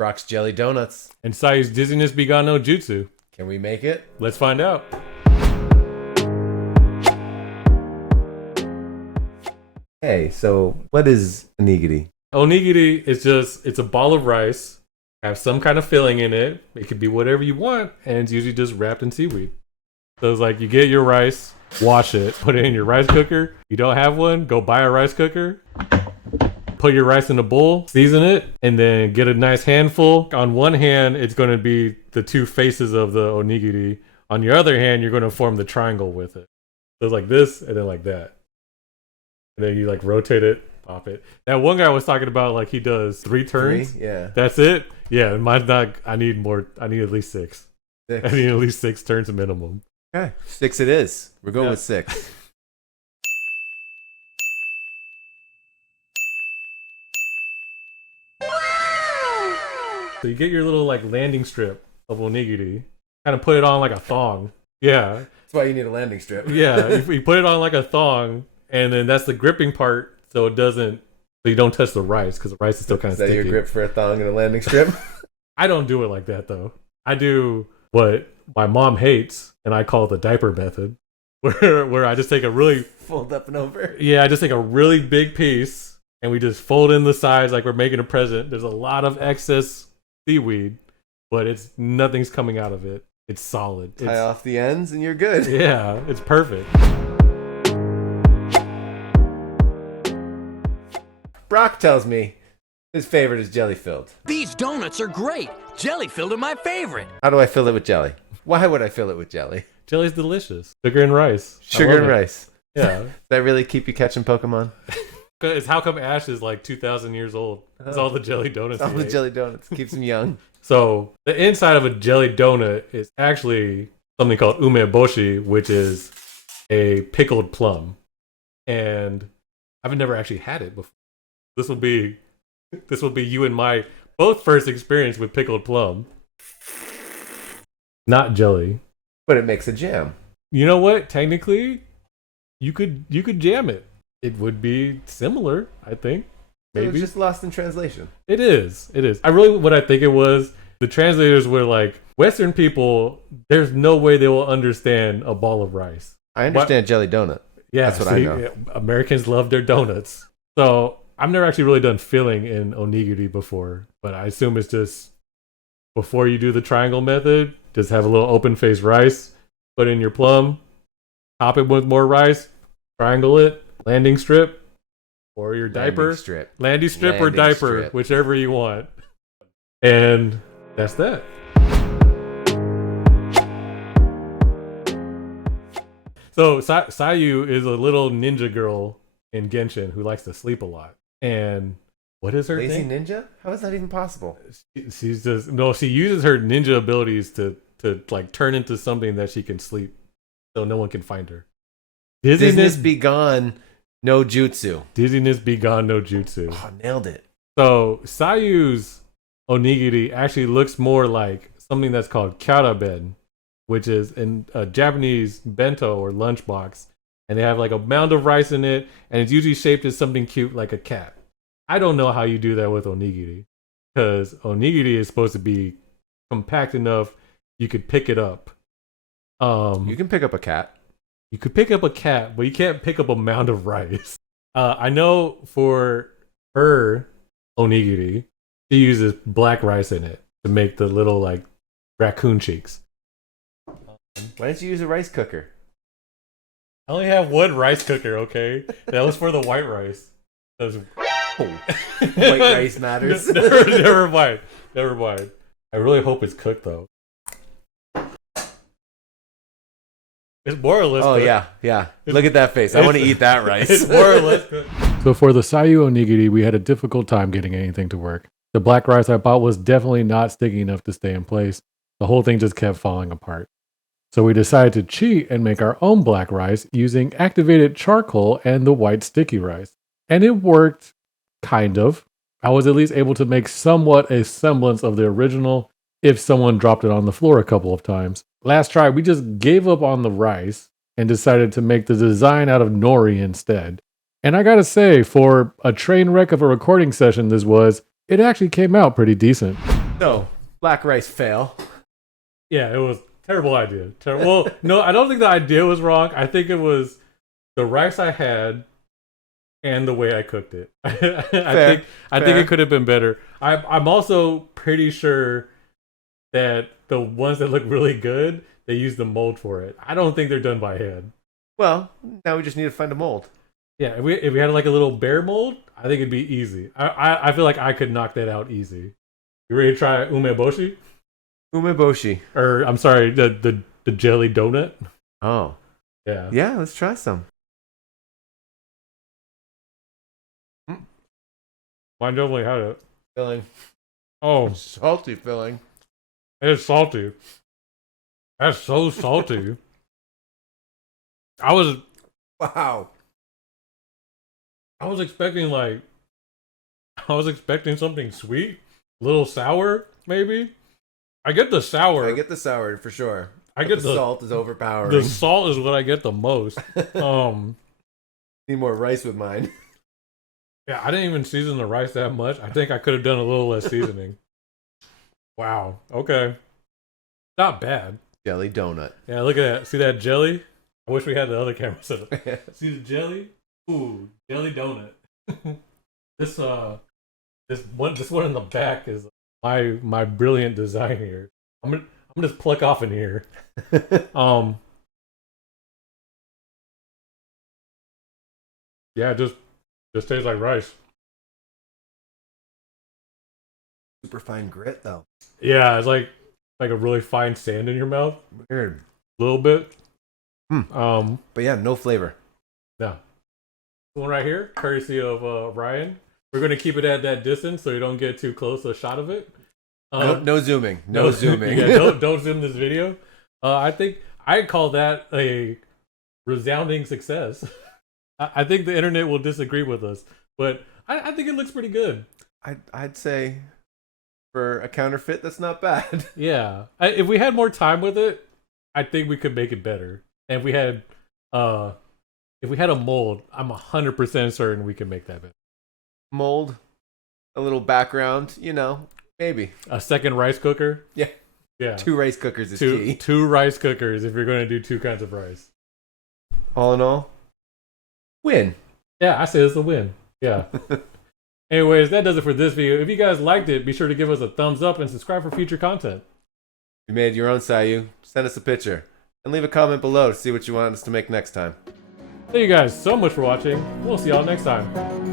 Brock's Jelly Donuts. And Sayu's Dizziness Be Gone no Jutsu. Can we make it? Let's find out. Hey, so what is onigiri? Onigiri is it's a ball of rice, have some kind of filling in it. It could be whatever you want, and it's usually just wrapped in seaweed. So it's like you get your rice, wash it, put it in your rice cooker. You don't have one, go buy a rice cooker. Put your rice in a bowl, season it, and then get a nice handful. On one hand, it's going to be the two faces of the onigiri. On your other hand, you're going to form the triangle with it. So it's like this, and then like that. And then you like rotate it, pop it. That one guy was talking about like he does 3 turns. 3? Yeah. That's it? Yeah, mine's not. I need more. I need at least 6. I need at least 6 turns minimum. Okay. 6 it is. We're going with 6. So you get your little like landing strip of onigiri, kind of put it on like a thong. Yeah. That's why you need a landing strip. Yeah, you put it on like a thong, and then that's the gripping part, so it doesn't, so you don't touch the rice because the rice is still kind of sticky. Is that your grip for a thong and a landing strip? I don't do it like that though. I do what my mom hates, and I call it the diaper method, where I just take a really fold up and over. Yeah, I just take a really big piece, and we just fold in the sides like we're making a present. There's a lot of excess seaweed, but nothing's coming out of it. It's solid. Tie off the ends and you're good. Yeah, it's perfect. Brock tells me his favorite is jelly filled. These donuts are great. Jelly filled are my favorite. How do I fill it with jelly? Why would I fill it with jelly? Jelly's delicious. Sugar and rice. Sugar and rice. Yeah. Does that really keep you catching Pokemon? It's how come Ash is like 2,000 years old. It's all the jelly donuts. All the jelly donuts. Keeps him young. So the inside of a jelly donut is actually something called umeboshi, which is a pickled plum. And I've never actually had it before. This will be you and my both first experience with pickled plum. Not jelly. But it makes a jam. You know what? Technically, you could jam it. It would be similar, I think. Maybe. It was just lost in translation. It is. What I think it was, the translators were like, Western people, there's no way they will understand a ball of rice. I understand jelly donut. Yeah, that's what I know. Americans love their donuts. So I've never actually really done filling in onigiri before, but I assume it's just before you do the triangle method, just have a little open face rice, put in your plum, top it with more rice, triangle it, landing strip, or your diaper. Landing strip or diaper, whichever you want. And that's that. So Sayu is a little ninja girl in Genshin who likes to sleep a lot. And what is her Lazy thing? ninja? How is that even possible? She uses her ninja abilities to like turn into something that she can sleep so no one can find her. Dizziness be gone, no jutsu. Dizziness be gone, no jutsu. Oh, nailed it. So Sayu's onigiri actually looks more like something that's called kyaraben, which is in a Japanese bento or lunchbox, and they have like a mound of rice in it, and it's usually shaped as something cute like a cat. I don't know how you do that with onigiri, because onigiri is supposed to be compact enough you could pick it up. You can pick up a cat. You could pick up a cat, but you can't pick up a mound of rice. I know for her onigiri, she uses black rice in it to make the little like raccoon cheeks. Why don't you use a rice cooker? I only have one rice cooker, okay? That was for the white rice. That was... White rice matters. Never mind. I really hope it's cooked though. It's more or less cooked. Yeah. Look at that face. I want to eat that rice. It's more or less cooked. So for the Sayu onigiri, we had a difficult time getting anything to work. The black rice I bought was definitely not sticky enough to stay in place. The whole thing just kept falling apart. So we decided to cheat and make our own black rice using activated charcoal and the white sticky rice. And it worked, kind of. I was at least able to make somewhat a semblance of the original if someone dropped it on the floor a couple of times. Last try, we just gave up on the rice and decided to make the design out of nori instead. And I gotta say, for a train wreck of a recording session this was, it actually came out pretty decent. So, black rice fail. Yeah, it was terrible idea. Well, no, I don't think the idea was wrong. I think it was the rice I had and the way I cooked it. I think it could have been better. I'm also pretty sure that the ones that look really good, they use the mold for it. I don't think they're done by hand. Well, now we just need to find a mold. Yeah, if we had like a little bear mold, I think it'd be easy. I feel like I could knock that out easy. You ready to try umeboshi? Umeboshi. Or I'm sorry, the jelly donut. Oh. Yeah. Yeah, let's try some. Mine definitely had it. Filling. Oh, Salty filling. it's salty. That's so salty. I was Wow. expecting something sweet, a little sour, maybe. I get the sour. I get the sour for sure. I get the salt is overpowering. The salt is what I get the most. Need more rice with mine. Yeah, I didn't even season the rice that much. I think I could have done a little less seasoning. Wow. Okay. Not bad. Jelly donut. Yeah, look at that. See that jelly? I wish we had the other camera set up. See the jelly? Ooh, jelly donut. This one in the back is my brilliant design here. I'm gonna just pluck off in here. Yeah, just tastes like rice. Super fine grit though. Yeah, it's like a really fine sand in your mouth. Weird. A little bit. But yeah, no flavor. Yeah. One right here, courtesy of Ryan. We're going to keep it at that distance so you don't get too close a shot of it. No zooming. No zooming. Yeah, don't zoom this video. I think I'd call that a resounding success. I think the internet will disagree with us, but I think it looks pretty good. I'd say for a counterfeit, that's not bad. Yeah. If we had more time with it, I think we could make it better. And if we had a mold, I'm 100% certain we can make that better. Mold, a little background, maybe. A second rice cooker? Yeah. Yeah. 2 rice cookers is key. 2 rice cookers if you're going to do 2 kinds of rice. All in all, win. Yeah, I say it's a win. Yeah. Anyways, that does it for this video. If you guys liked it, be sure to give us a thumbs up and subscribe for future content. You made your own Sayu. Send us a picture. And leave a comment below to see what you want us to make next time. Thank you guys so much for watching. We'll see y'all next time.